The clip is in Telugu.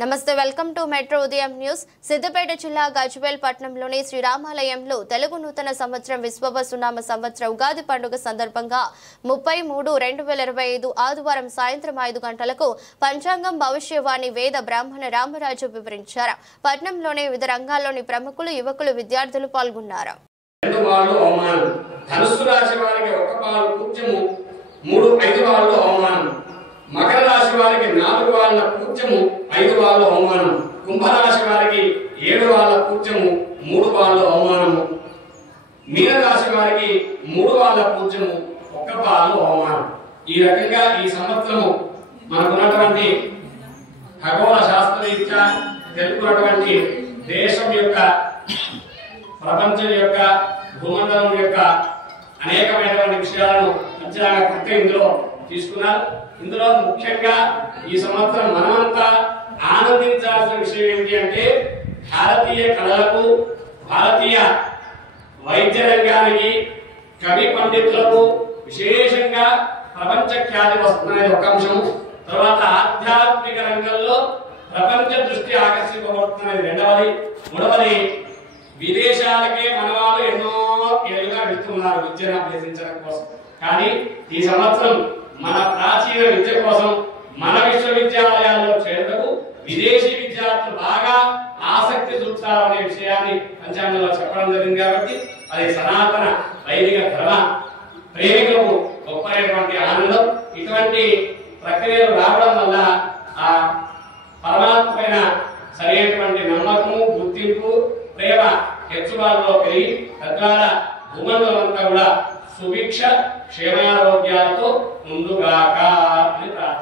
నమస్తే వెల్కమ్ టు మెట్రో ఉదయం న్యూస్. సిద్దిపేట జిల్లా గజ్వేల్ పట్టణంలోని శ్రీరామాలయంలో తెలుగు నూతన సంవత్సరం విశ్వవసునామ సంవత్సర ఉగాది పండుగ సందర్భంగా 30/3/2025 ఆదివారం సాయంత్రం 5 గంటలకు పంచాంగం భవిష్యవాణి వేద బ్రాహ్మణ రామరాజు వివరించారు. పట్టణంలోని వివిధ రంగాల్లోని ప్రముఖులు, యువకులు, విద్యార్థులు పాల్గొన్నారు. మకర రాశి వారికి 4 వాళ్ళ పూజ్యము 5 వాళ్ళ అవమానం, కుంభరాశి వారికి 7 వాళ్ళ పూజ్యము 3 వాళ్ళ అవమానము, మీన రాశి వారికి 3 వాళ్ళ పూజ్యము 1 వాళ్ళ అవమానం. ఈ రకంగా ఈ సంవత్సరము మనకున్నటువంటి ఖగోళ శాస్త్రరీత్యా తెలుపుకున్నటువంటి దేశం యొక్క, ప్రపంచం యొక్క, భూమండలం యొక్క అనేకమైనటువంటి విషయాలను అంచనాగా కట్టి ఇందులో తీసుకున్నారు. ఇందులో ముఖ్యంగా ఈ సంవత్సరం మనమంతా ఆనందించాల్సిన విషయం ఏంటి అంటే, భారతీయ కళలకు, భారతీయ వైద్య రంగానికి, కవి పండితులకు విశేషంగా ప్రపంచ ఖ్యాతి వస్తున్నది ఒక అంశం. తర్వాత ఆధ్యాత్మిక రంగంలో ప్రపంచ దృష్టి ఆకర్షింపబడుతున్నది రెండవది. మూడవది, విదేశాలకే మనవాళ్ళు ఎన్నో ఏళ్ళుగా వెళ్తున్నారు విద్యను అభ్యసించడం కోసం. కానీ ఈ సంవత్సరం మన ప్రాచీన విద్య కోసం మన విశ్వవిద్యాలయాల్లో చేరుటకు విదేశీ విద్యార్థులు బాగా ఆసక్తి చూపుతారనే విషయాన్ని పంచాంగంలో చెప్పడం జరిగింది. కాబట్టి అది సనాతన వైదిక ధర్మ ప్రేమికులకు గొప్పైనటువంటి ఆనందం. ఇటువంటి ప్రక్రియలు రావడం వల్ల ఆ పరమాత్మ పైన సరైనటువంటి నమ్మకము, గుర్తింపు, ప్రేమ హెచ్చుబాటులో పెరిగి తద్వారా భూమండలం అంతా కూడా సుభిక్ష క్షేమారోగ్యాలతో ముందుగాక.